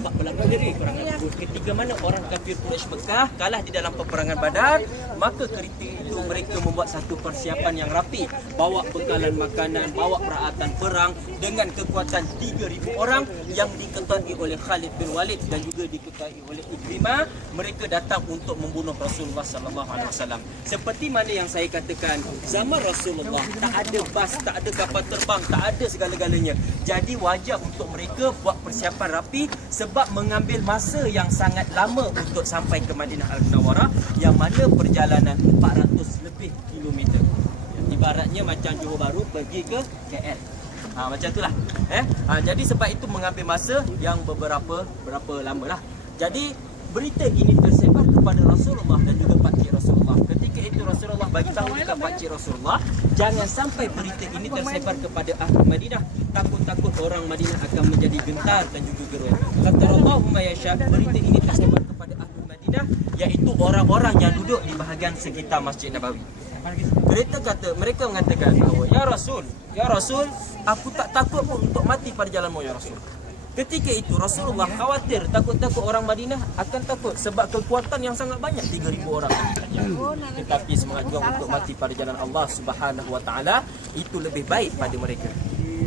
nampak belakang diri peperangan Uhud. Ketika mana orang kafir Quraisy Mekah kalah di dalam peperangan Badar, maka ketika itu mereka membuat satu persiapan yang rapi, bawa bekalan makanan, bawa peralatan perang dengan kekuatan 3,000 orang yang diketuai oleh Khalid bin Walid dan juga diketuai oleh Ikrimah. Mereka datang untuk membunuh Rasulullah sallallahu alaihi wasallam. Seperti mana yang saya katakan, zaman Rasulullah tak ada bas, tak ada kapal terbang, tak ada segala-galanya. Jadi wajar untuk mereka buat persiapan rapi sebab mengambil masa yang sangat lama untuk sampai ke Madinah Al-Munawwarah, yang mana perjalanan 400 lebih kilometer. Ibaratnya macam Johor Bahru pergi ke KL. Macam itulah. Jadi sebab itu mengambil masa yang berapa lama lah. Jadi berita ini tersebar kepada Rasulullah dan juga pakcik Rasulullah. Ketika itu Rasulullah bagi tahu dekat pakcik Rasulullah, jangan sampai berita ini tersebar kepada ahli Madinah. Takut-takut orang Madinah akan menjadi gentar dan juga geruh. Kata Allahumma ya sya, berita ini tersebar kepada ahli Madinah, iaitu orang-orang yang duduk di bahagian sekitar Masjid Nabawi. Mereka mengatakan bahawa Ya Rasul, aku tak takut pun untuk mati pada jalanmu ya Rasul. Ketika itu Rasulullah khawatir, takut-takut orang Madinah akan takut sebab kekuatan yang sangat banyak, 3,000 orang. Tetapi semangat juang untuk mati pada jalan Allah Subhanahu Wa Taala itu lebih baik pada mereka.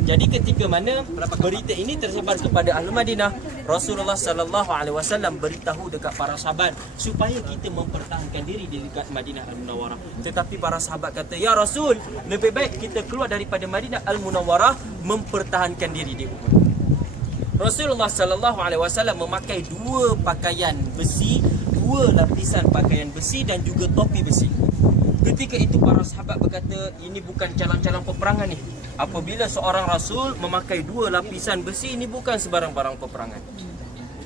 Jadi ketika mana berita ini tersebar kepada ahli Madinah, Rasulullah sallallahu alaihi wasallam beritahu dekat para sahabat supaya kita mempertahankan diri di dekat Madinah Al-Munawwarah. Tetapi para sahabat kata, "Ya Rasul, lebih baik kita keluar daripada Madinah Al-Munawwarah mempertahankan diri di Uhud." Rasulullah sallallahu alaihi wasallam memakai dua pakaian besi, dua lapisan pakaian besi dan juga topi besi. Ketika itu para sahabat berkata, ini bukan calang-calang peperangan ni. Apabila seorang Rasul memakai dua lapisan besi, ini bukan sebarang barang peperangan.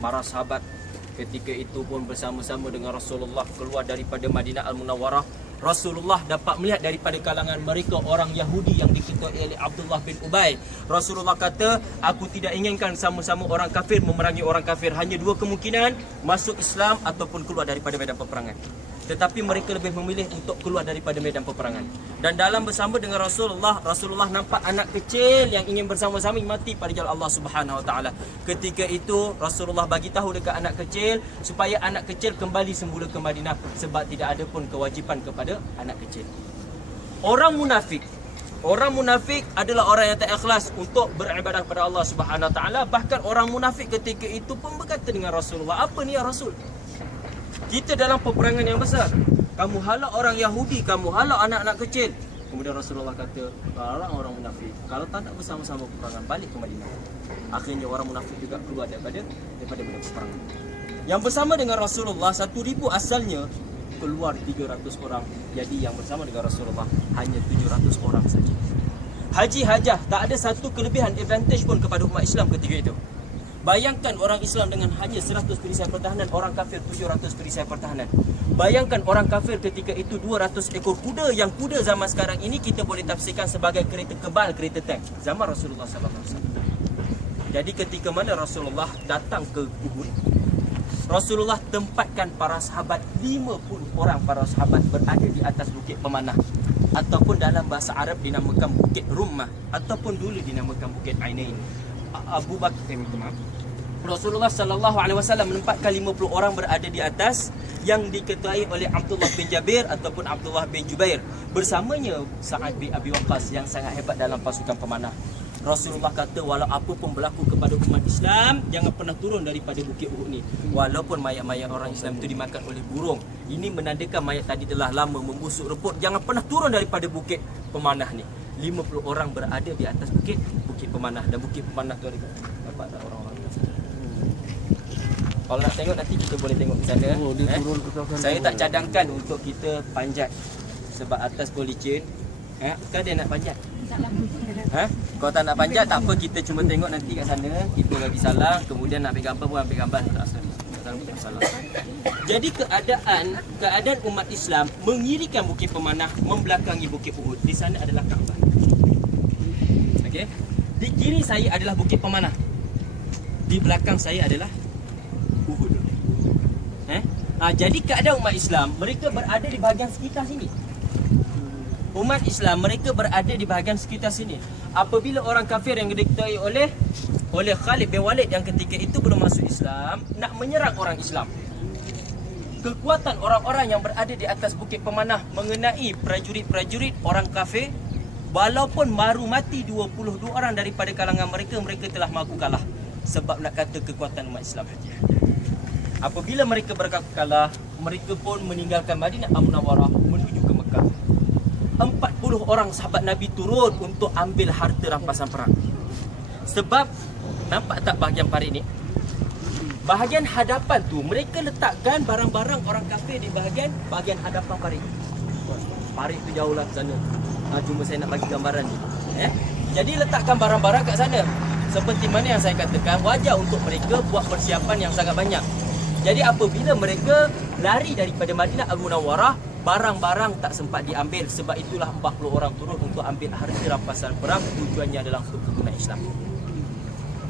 Para sahabat ketika itu pun bersama-sama dengan Rasulullah keluar daripada Madinah Al-Munawwarah. Rasulullah dapat melihat daripada kalangan mereka orang Yahudi yang diketuai oleh Abdullah bin Ubay. Rasulullah kata, aku tidak inginkan sama-sama orang kafir memerangi orang kafir. Hanya dua kemungkinan, masuk Islam ataupun keluar daripada medan peperangan. Tetapi mereka lebih memilih untuk keluar daripada medan peperangan. Dan dalam bersama dengan Rasulullah nampak anak kecil yang ingin bersama-sama mati pada jalan Allah Subhanahu Wa Taala. Ketika itu Rasulullah bagi tahu dekat anak kecil supaya anak kecil kembali semula ke Madinah sebab tidak ada pun kewajipan kepada anak kecil. Orang munafik adalah orang yang tak ikhlas untuk beribadah kepada Allah Subhanahu Wa Taala. Bahkan orang munafik ketika itu pun berkata dengan Rasulullah, apa ni ya Rasul? Kita dalam peperangan yang besar, kamu halak orang Yahudi, kamu halak anak-anak kecil. Kemudian Rasulullah kata, orang munafik, kalau tak nak bersama-sama peperangan, balik ke Madinah. Akhirnya orang munafik juga keluar daripada medan peperangan. Yang bersama dengan Rasulullah 1,000 asalnya, keluar 300 orang. Jadi yang bersama dengan Rasulullah hanya 700 orang saja. Haji hajah, tak ada satu kelebihan advantage pun kepada umat Islam ketika itu. Bayangkan orang Islam dengan hanya 100 perisai pertahanan, orang kafir 700 perisai pertahanan. Bayangkan orang kafir ketika itu 200 ekor kuda, yang kuda zaman sekarang ini kita boleh tafsirkan sebagai kereta kebal, kereta tank. Zaman Rasulullah SAW. Jadi ketika mana Rasulullah datang ke Uhud, Rasulullah tempatkan para sahabat, 50 orang para sahabat berada di atas bukit pemanah, ataupun dalam bahasa Arab dinamakan bukit Rummah, ataupun dulu dinamakan bukit Ainain. Abu Bakar, Rasulullah sallallahu alaihi wasallam menempatkan 50 orang berada di atas, yang diketuai oleh Abdullah bin Jabir ataupun Abdullah bin Jubair. Bersamanya Sa'ad bin Abi Waqqas yang sangat hebat dalam pasukan pemanah. Rasulullah kata, walau apa pun berlaku kepada umat Islam, jangan pernah turun daripada bukit Uhud ni. Walaupun mayat-mayat orang Islam itu dimakan oleh burung, ini menandakan mayat tadi telah lama membusuk reput. Jangan pernah turun daripada bukit pemanah ni. 50 orang berada di atas bukit pemanah, dan bukit pemanah tu ada dapat orang-orang. Kalau nak tengok nanti kita boleh tengok ke sana. Saya tak cadangkan untuk kita panjat sebab atas pun licin. Kan dia nak panjat? Kalau tak nak panjat tak apa, kita cuma tengok nanti kat sana, kita bagi salam, kemudian nak ambil gambar pun ambil gambar, tak salah. Jadi keadaan umat Islam mengirikan bukit pemanah, membelakangi bukit Uhud. Di sana adalah Kaabah. Okey. Di kiri saya adalah bukit pemanah. Di belakang saya adalah Uhud. Jadi keadaan umat Islam, mereka berada di bahagian sekitar sini. Umat Islam mereka berada di bahagian sekitar sini. Apabila orang kafir yang diketuai oleh oleh Khalid bin Walid yang ketika itu belum masuk Islam nak menyerang orang Islam. Kekuatan orang-orang yang berada di atas bukit pemanah mengenai prajurit-prajurit orang kafir, walaupun baru mati 22 orang daripada kalangan mereka, mereka telah mengaku kalah. Sebab nak kata kekuatan umat Islam. Apabila mereka berkaku kalah, mereka pun meninggalkan Madinah Al-Munawwarah menuju ke Mekah. 40 orang sahabat Nabi turun untuk ambil harta rampasan perang. Sebab nampak tak bahagian parit ni? Bahagian hadapan tu mereka letakkan barang-barang orang kafir di bahagian hadapan parit. Parit tu jauh lah sana. Cuma saya nak bagi gambaran ni. Jadi letakkan barang-barang kat sana. Seperti mana yang saya katakan, wajar untuk mereka buat persiapan yang sangat banyak. Jadi apabila mereka lari daripada Madinah Al-Munawwarah, barang-barang tak sempat diambil. Sebab itulah 40 orang turun untuk ambil harta rampasan perang. Tujuannya adalah untuk kegunaan Islam.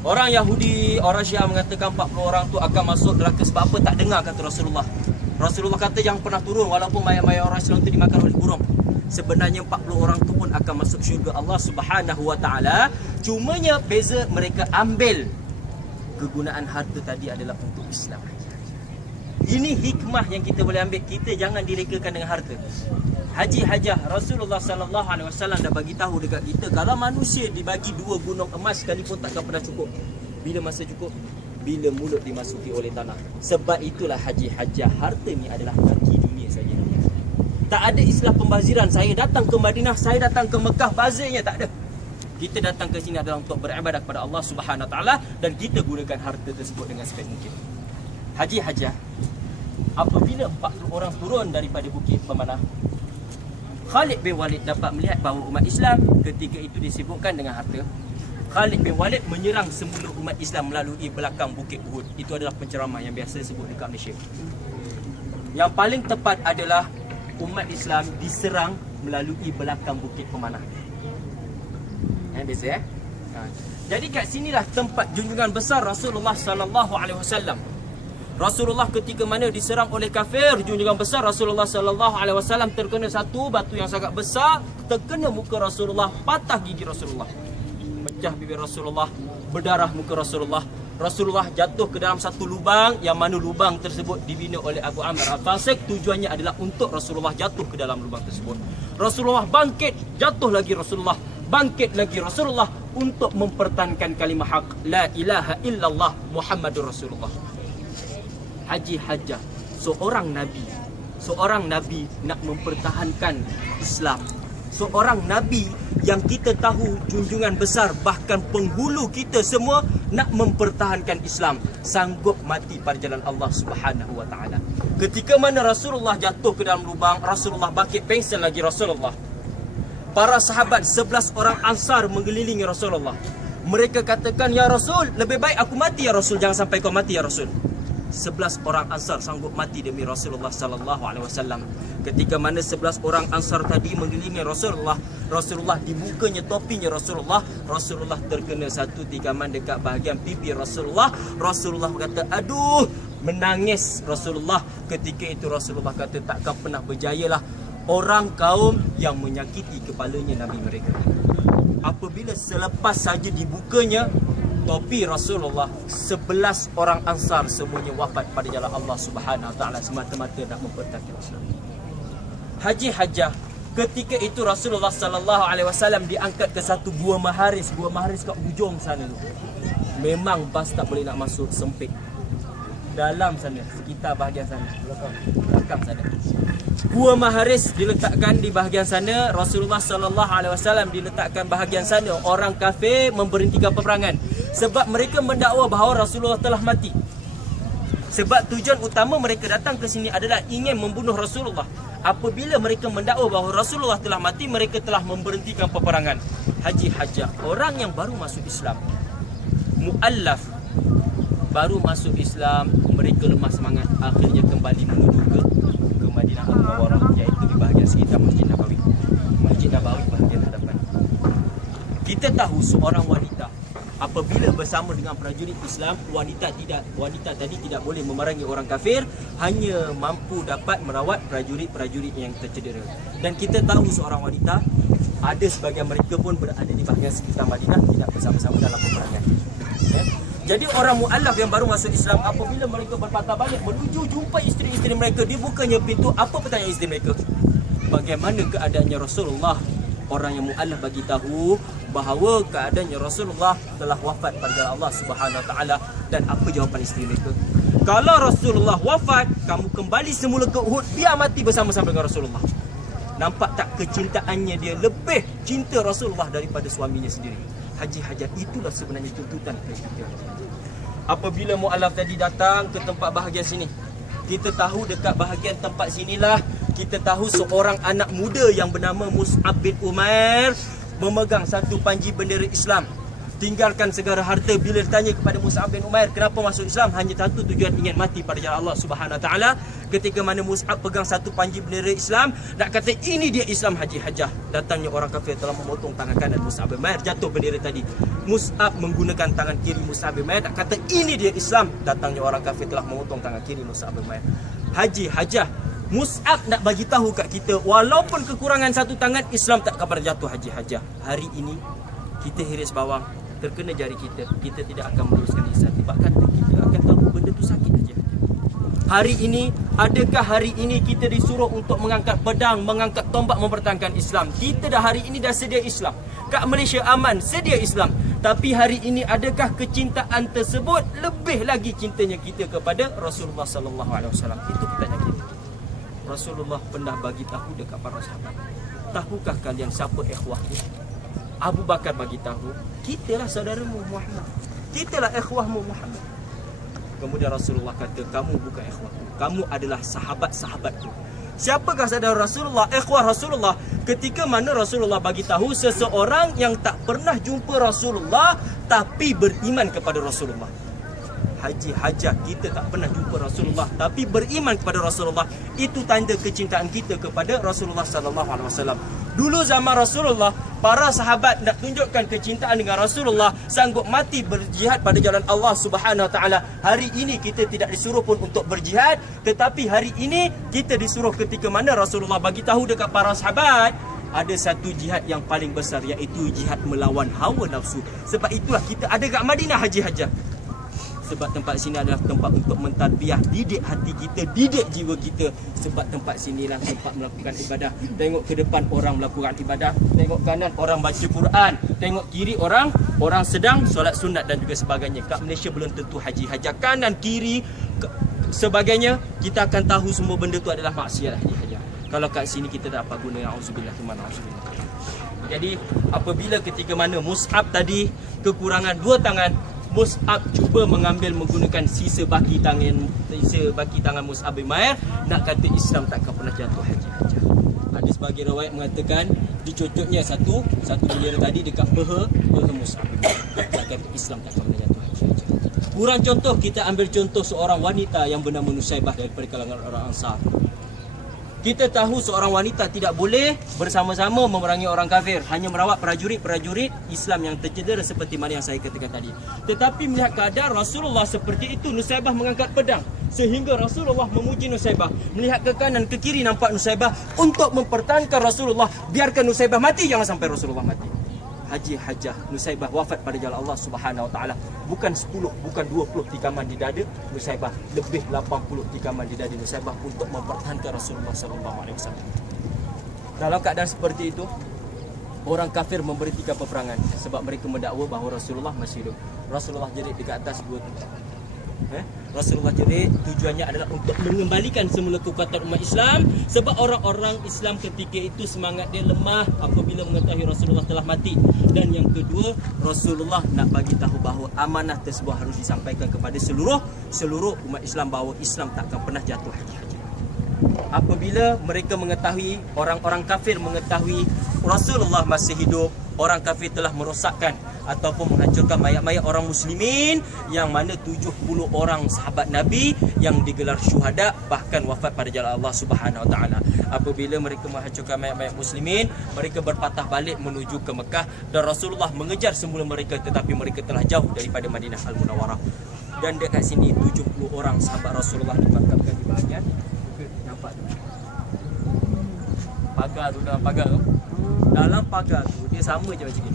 Orang Yahudi, orang Syiah mengatakan 40 orang tu akan masuk neraka. Sebab apa? Tak dengar kata Rasulullah. Rasulullah kata jangan pernah turun walaupun mayat-mayat orang Islam tu dimakan oleh burung. Sebenarnya 40 orang tu pun akan masuk syurga Allah Subhanahu Wa Taala. Cumanya beza mereka ambil kegunaan harta tadi adalah untuk Islam. Ini hikmah yang kita boleh ambil. Kita jangan direkakan dengan harta. Haji hajah Rasulullah sallallahu alaihi wasallam dah bagi tahu dekat kita, kalau manusia dibagi 2 gunung emas sekalipun takkan pernah cukup. Bila masa cukup? Bila mulut dimasuki oleh tanah. Sebab itulah haji hajah, harta ni adalah bagi dunia saja. Tak ada istilah pembaziran. Saya datang ke Madinah, saya datang ke Mekah, bazirnya tak ada. Kita datang ke sini adalah untuk beribadah kepada Allah Subhanahu Wa Taala dan kita gunakan harta tersebut dengan sebaik mungkin. Haji hajah, apabila 40 orang turun daripada bukit pemanah, Khalid bin Walid dapat melihat bahawa umat Islam ketika itu disibukkan dengan harta. Khalid bin Walid menyerang semula umat Islam melalui belakang bukit Uhud. Itu adalah penceramah yang biasa disebut dekat Malaysia. Yang paling tepat adalah umat Islam diserang melalui belakang bukit pemanah. Biasa Jadi kat sinilah tempat junjungan besar Rasulullah sallallahu alaihi wasallam. Rasulullah ketika mana diserang oleh kafir, junjungan besar Rasulullah sallallahu alaihi wasallam terkena satu batu yang sangat besar, terkena muka Rasulullah, patah gigi Rasulullah, pecah bibir Rasulullah, berdarah muka Rasulullah. Rasulullah jatuh ke dalam satu lubang, yang mana lubang tersebut dibina oleh Abu Amr Al-Fasiq. Tujuannya adalah untuk Rasulullah jatuh ke dalam lubang tersebut. Rasulullah bangkit, jatuh lagi Rasulullah, bangkit lagi Rasulullah untuk mempertahankan kalimah hak la ilaha illallah Muhammadur Rasulullah. Haji hajah, seorang Nabi nak mempertahankan Islam. Seorang Nabi yang kita tahu junjungan besar, bahkan penghulu kita semua nak mempertahankan Islam, sanggup mati pada jalan Allah Subhanahu Wa Taala. Ketika mana Rasulullah jatuh ke dalam lubang, Rasulullah bangkit, pengsan lagi Rasulullah. Para sahabat 11 orang Ansar mengelilingi Rasulullah. Mereka katakan, ya Rasul, lebih baik aku mati ya Rasul, jangan sampai kau mati ya Rasul. 11 orang Ansar sanggup mati demi Rasulullah sallallahu alaihi wasallam. Ketika mana 11 orang Ansar tadi mengelilingi Rasulullah, Rasulullah dibukanya topinya Rasulullah, Rasulullah terkena satu tikaman dekat bahagian pipi Rasulullah. Rasulullah berkata, aduh, menangis Rasulullah. Ketika itu Rasulullah kata, takkan pernah berjayalah orang kaum yang menyakiti kepalanya Nabi mereka. Apabila selepas saja dibukanya topi Rasulullah, 11 orang Ansar semuanya wafat pada jalan Allah Subhanahu Wa Taala semata-mata nak mempertahankan Islam. Haji hajah, ketika itu Rasulullah sallallahu alaihi wasallam diangkat ke satu gua Maharis kat hujung sana tu. Memang bas tak boleh nak masuk, sempit. Dalam sana, sekitar bahagian sana, belakang sana. Gua Maharis diletakkan di bahagian sana. Rasulullah sallallahu alaihi wasallam diletakkan bahagian sana. Orang kafir memberhentikan peperangan sebab mereka mendakwa bahawa Rasulullah telah mati. Sebab tujuan utama mereka datang ke sini adalah ingin membunuh Rasulullah. Apabila mereka mendakwa bahawa Rasulullah telah mati, mereka telah memberhentikan peperangan. Haji hajah, orang yang baru masuk Islam, muallaf, baru masuk Islam, mereka lemah semangat, akhirnya kembali menuju ke Madinah Al-Munawwarah, iaitu di bahagian sekitar Masjid Nabawi. Masjid Nabawi bahagian hadapan. Kita tahu seorang wanita apabila bersama dengan prajurit Islam, wanita tadi tidak boleh memerangi orang kafir, hanya mampu dapat merawat prajurit-prajurit yang tercedera. Dan kita tahu seorang wanita, ada sebahagian mereka pun berada di bahagian sekitar Madinah, tidak bersama-sama dalam peperangan. Jadi orang mu'allaf yang baru masuk Islam, apabila mereka berpatah balik menuju jumpa isteri-isteri mereka, dibukanya pintu, apa pertanyaan isteri mereka? Bagaimana keadaannya Rasulullah? Orang yang mu'allaf bagi tahu bahawa keadaannya Rasulullah telah wafat pada jalan Allah Subhanahu Wa Taala. Dan apa jawapan isteri mereka? Kalau Rasulullah wafat, kamu kembali semula ke Uhud, biar mati bersama-sama dengan Rasulullah. Nampak tak kecintaannya dia lebih cinta Rasulullah daripada suaminya sendiri. Haji Hajjah, itulah sebenarnya tuntutan kita. Apabila mu'allaf tadi datang ke tempat bahagian sini, kita tahu dekat bahagian tempat sinilah kita tahu seorang anak muda yang bernama Mus'ab bin Umair memegang satu panji bendera Islam. Tinggalkan segala harta. Bila ditanya kepada Mus'ab bin Umair kenapa masuk Islam, hanya satu tujuan, ingin mati pada jalan Allah Subhanahu Wa Taala. Ketika mana Mus'ab pegang satu panji bendera Islam, nak kata ini dia Islam Haji Hajjah, datangnya orang kafir telah memotong tangan kanan Mus'ab bin Umair, jatuh bendera tadi. Mus'ab menggunakan tangan kiri Mus'ab bin Umair, nak kata ini dia Islam, datangnya orang kafir telah memotong tangan kiri Mus'ab bin Umair. Haji Hajjah, Mus'ab nak bagi tahu kat kita, walaupun kekurangan satu tangan, Islam tak akan pernah jatuh. Haji Hajjah, hari ini kita hiris bawang, terkena jari kita tidak akan meneruskan lisan. Sebab kata kita akan tahu benda tu sakit Haji Hajjah. Hari ini, adakah hari ini kita disuruh untuk mengangkat pedang, mengangkat tombak mempertahankan Islam? Kita dah hari ini dah sedia Islam. Kat Malaysia aman, sedia Islam. Tapi hari ini adakah kecintaan tersebut lebih lagi cintanya kita kepada Rasulullah sallallahu alaihi wasallam? Itu pertanyaan kita. Rasulullah pernah bagi tahu dekat para sahabat, tahukah kalian siapa ikhwahnya? Abu Bakar bagi tahu, kitalah saudaramu Muhammad, kitalah ikhwahmu Muhammad. Kemudian Rasulullah kata, kamu bukan ikhwahku, kamu adalah sahabat-sahabatku. Siapakah saudara Rasulullah, ikhwah Rasulullah? Ketika mana Rasulullah bagi tahu seseorang yang tak pernah jumpa Rasulullah tapi beriman kepada Rasulullah. Haji Hajjah, kita tak pernah jumpa Rasulullah tapi beriman kepada Rasulullah, itu tanda kecintaan kita kepada Rasulullah sallallahu alaihi wasallam. Dulu zaman Rasulullah, para sahabat nak tunjukkan kecintaan dengan Rasulullah, sanggup mati berjihad pada jalan Allah Subhanahu Wa Taala. Hari ini kita tidak disuruh pun untuk berjihad, tetapi hari ini kita disuruh ketika mana Rasulullah bagi tahu dekat para sahabat, ada satu jihad yang paling besar, iaitu jihad melawan hawa nafsu. Sebab itulah kita ada kat Madinah Haji Hajjah. Sebab tempat sini adalah tempat untuk mentadbiah, didik hati kita, didik jiwa kita. Sebab tempat sinilah tempat melakukan ibadah. Tengok ke depan orang melakukan ibadah, tengok kanan orang baca Quran, tengok kiri orang sedang solat sunat dan juga sebagainya. Kat Malaysia belum tentu Haji Hajjah, kanan kiri sebagainya, kita akan tahu semua benda tu adalah maksiat Haji Hajjah. Kalau kat sini kita tak dapat guna, auzubillah mana auzubillah. Jadi apabila ketika mana Mus'ab tadi kekurangan dua tangan, Mus'ab cuba mengambil menggunakan sisa baki tangan Mus'ab bin Umair, nak kata Islam tak akan pernah jatuh Haji Hajjah. Ada sebahagian riwayat mengatakan dicocoknya satu bendera tadi dekat peha Mus'ab bin Umair, nak kata Islam tak akan pernah jatuh Haji Hajjah. Kurang contoh, kita ambil contoh seorang wanita yang bernama Nusaybah daripada kalangan orang Ansar. Kita tahu seorang wanita tidak boleh bersama-sama memerangi orang kafir, hanya merawat prajurit-prajurit Islam yang tercedera seperti mana yang saya katakan tadi. Tetapi melihat keadaan Rasulullah seperti itu, Nusaybah mengangkat pedang sehingga Rasulullah memuji Nusaybah. Melihat ke kanan ke kiri nampak Nusaybah, untuk mempertahankan Rasulullah, biarkan Nusaybah mati, jangan sampai Rasulullah mati. Haji Hajjah, Nusaybah wafat pada jalan Allah Subhanahu Wa Taala. Bukan 10, bukan 20 tikaman di dada Nusaybah, lebih 80 tikaman di dada Nusaybah untuk mempertahankan Rasulullah sallallahu alaihi wasallam. Dalam keadaan seperti itu, orang kafir memberhentikan peperangan sebab mereka mendakwa bahawa Rasulullah masih hidup. Rasulullah jerit dekat atas dua tempat. Rasulullah jerit tujuannya adalah untuk mengembalikan semula kekuatan umat Islam, sebab orang-orang Islam ketika itu semangat dia lemah apabila mengetahui Rasulullah telah mati. Dan yang kedua, Rasulullah nak bagi tahu bahawa amanah tersebut harus disampaikan kepada seluruh umat Islam bahawa Islam tak akan pernah jatuh Haji Hajjah. Apabila mereka mengetahui, orang-orang kafir mengetahui Rasulullah masih hidup, orang kafir telah merosakkan ataupun menghancurkan mayat-mayat orang muslimin, yang mana 70 orang sahabat Nabi yang digelar syuhada bahkan wafat pada jalan Allah Subhanahu Wa Taala. Apabila mereka menghancurkan mayat-mayat muslimin, mereka berpatah balik menuju ke Mekah dan Rasulullah mengejar semula mereka, tetapi mereka telah jauh daripada Madinah Al-Munawwarah. Dan dekat sini 70 orang sahabat Rasulullah dimakamkan di bahagian, nampak tu pagar tu, dalam pagar tu dia sama je macam ni.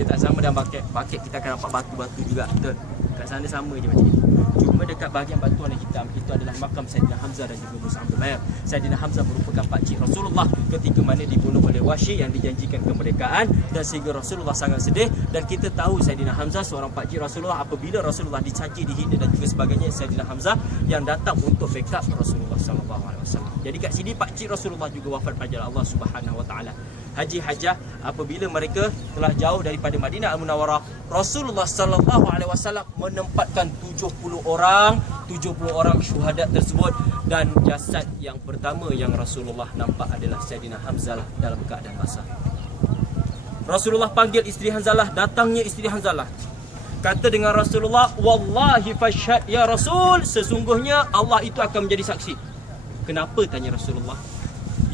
Dia tak sama dengan bucket. Bucket kita akan nampak batu-batu juga. Betul. Kat sana sama je macam ni. Cuma dekat bahagian batu warna hitam itu adalah makam Saidina Hamzah dan juga Mus'ab bin Umair. Saidina Hamzah merupakan pakcik Rasulullah ketika mana dibunuh oleh Wahsy yang dijanjikan kemerdekaan, dan sehingga Rasulullah sangat sedih. Dan kita tahu Saidina Hamzah seorang pakcik Rasulullah, apabila Rasulullah dicaci, dihina dan juga sebagainya, Saidina Hamzah yang datang untuk backup Rasulullah sallallahu alaihi wasallam. Jadi kat sini pakcik Rasulullah juga wafat pada Allah Subhanahu wa taala. Haji Hajjah apabila mereka telah jauh daripada Madinah Al-Munawwarah, Rasulullah sallallahu alaihi wasallam menempatkan 70 orang syuhada tersebut, dan jasad yang pertama yang Rasulullah nampak adalah Saidina Hamzah dalam keadaan basah. Rasulullah panggil isteri Hanzalah, datangnya isteri Hanzalah. Kata dengan Rasulullah, "Wallahi fashhad ya Rasul, sesungguhnya Allah itu akan menjadi saksi." Kenapa, tanya Rasulullah.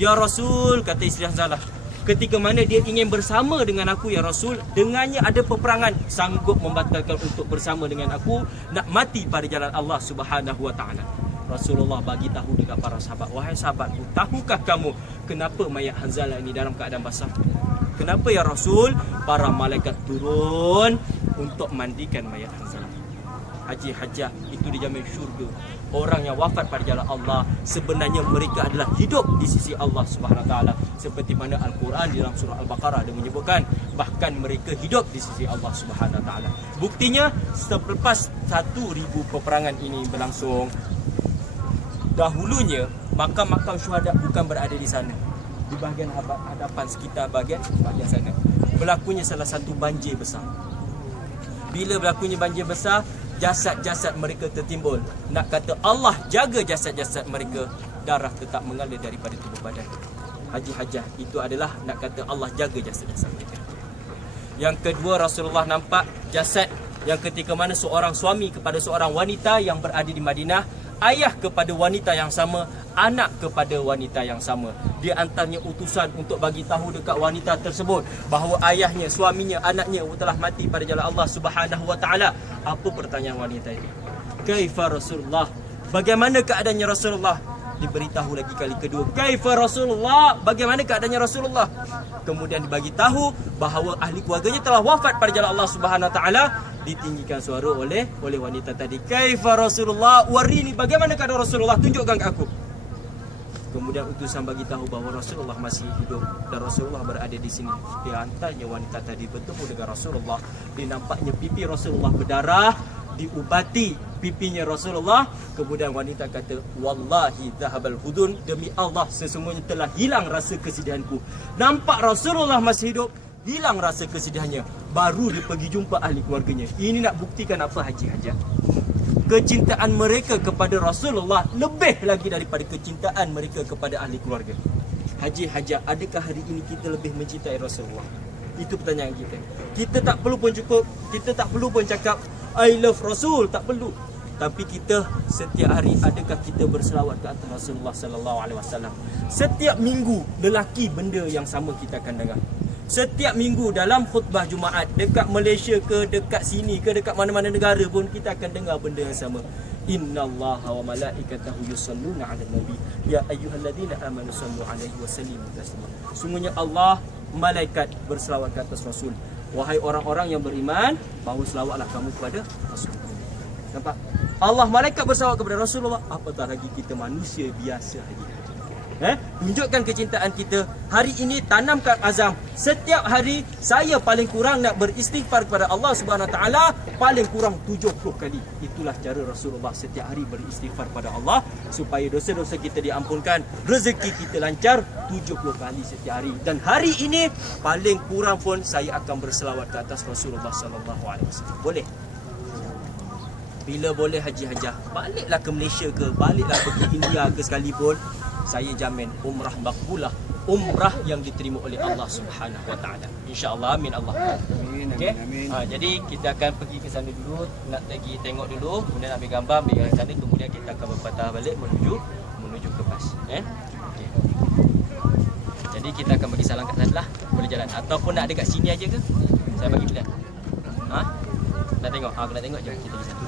"Ya Rasul," kata isteri Hanzalah, "ketika mana dia ingin bersama dengan aku ya Rasul, dengannya ada peperangan, sanggup membatalkan untuk bersama dengan aku, nak mati pada jalan Allah Subhanahu wa taala." Rasulullah bagi tahu dekat para sahabat, "Wahai sahabatku, tahukah kamu kenapa mayat Hanzalah ini dalam keadaan basah?" "Kenapa ya Rasul?" "Para malaikat turun untuk mandikan mayat Hanzalah." Haji Hajjah itu dijamin syurga. Orang yang wafat pada jalan Allah sebenarnya mereka adalah hidup di sisi Allah Subhanahu Wa Taala, seperti mana Al-Quran di dalam surah Al-Baqarah ada menyebutkan bahkan mereka hidup di sisi Allah Subhanahu Wa Taala. Buktinya selepas 1000 peperangan ini berlangsung, dahulunya makam-makam syuhada bukan berada di sana, di bahagian hadapan sekitar bahagian sana. Berlakunya salah satu banjir besar. Bila berlakunya banjir besar, jasad-jasad mereka tertimbun. Nak kata Allah jaga jasad-jasad mereka, darah tetap mengalir daripada tubuh badan. Haji Hajjah itu adalah nak kata Allah jaga jasad-jasad mereka. Yang kedua, Rasulullah nampak jasad yang ketika mana seorang suami kepada seorang wanita yang berada di Madinah, ayah kepada wanita yang sama, anak kepada wanita yang sama. Dia antaranya utusan untuk bagi tahu dekat wanita tersebut bahawa ayahnya, suaminya, anaknya telah mati pada jalan Allah Subhanahu wa taala. Apa pertanyaan wanita itu? Kaifa Rasulullah? Bagaimana keadaannya Rasulullah? Diberitahu lagi kali kedua, Kaifa Rasulullah? Bagaimana keadaannya Rasulullah? Kemudian dibagi tahu bahawa ahli keluarganya telah wafat pada jalan Allah Subhanahu wa taala. Ditinggikan suara oleh wanita tadi, Kaifa Rasulullah? Warini, bagaimana keadaan Rasulullah? Tunjukkan ke aku. Kemudian utusan bagi tahu bahawa Rasulullah masih hidup dan Rasulullah berada di sini. Di antaranya wanita tadi bertemu dengan Rasulullah. Dinampaknya pipi Rasulullah berdarah, diubati pipinya Rasulullah. Kemudian wanita kata, "Wallahi dhahabal hudun," demi Allah sesungguhnya telah hilang rasa kesedihanku. Nampak Rasulullah masih hidup, hilang rasa kesedihannya. Baru dia pergi jumpa ahli keluarganya. Ini nak buktikan apa, Haji Hajjah? Kecintaan mereka kepada Rasulullah lebih lagi daripada kecintaan mereka kepada ahli keluarga. Haji Hajjah, adakah hari ini kita lebih mencintai Rasulullah? Itu pertanyaan kita. Kita tak perlu pun cukup, kita tak perlu pun cakap I love Rasul, tak perlu. Tapi kita setiap hari, adakah kita berselawat ke atas Rasulullah sallallahu alaihi wasallam? Setiap minggu lelaki benda yang sama kita akan dengar. Setiap minggu dalam khutbah Jumaat, dekat Malaysia ke, dekat sini ke, dekat mana-mana negara pun kita akan dengar benda yang sama. Innallaha wa malaikatahu yusalluna 'alan nabi ya ayyuhalladzina amanu sallu 'alaihi wa sallimu taslima. Sungguhnya Allah, malaikat berselawat ke atas Rasul. Wahai orang-orang yang beriman, bahawa selawatlah kamu kepada Rasul. Nampak? Allah, malaikat berselawat kepada Rasulullah, apatah lagi kita manusia biasa lagi. Tunjukkan kecintaan kita. Hari ini tanamkan azam. Setiap hari saya paling kurang nak beristighfar kepada Allah Subhanahu Wa Taala paling kurang 70 kali. Itulah cara Rasulullah setiap hari beristighfar kepada Allah supaya dosa-dosa kita diampunkan, rezeki kita lancar 70 kali setiap hari. Dan hari ini paling kurang pun saya akan berselawat ke atas Rasulullah sallallahu alaihi wasallam. Boleh? Bila boleh Haji Hajjah, baliklah ke Malaysia ke, baliklah pergi India ke sekalipun, saya jamin umrah makbulah, umrah yang diterima oleh Allah Subhanahu Wa Taala. Insya-Allah, amin Allah. Amin. Okay? Amin. Jadi kita akan pergi ke sana dulu, nak pergi tengok dulu, kemudian ambil gambar, ambil ke sana, kemudian kita akan berpatah balik menuju ke bas. Okay. Jadi kita akan bagi salam kat sana lah, boleh jalan ataupun nak dekat sini aja ke? Saya bagi pilihan. Nak tengok? Aku nak tengok je, kita pergi sana.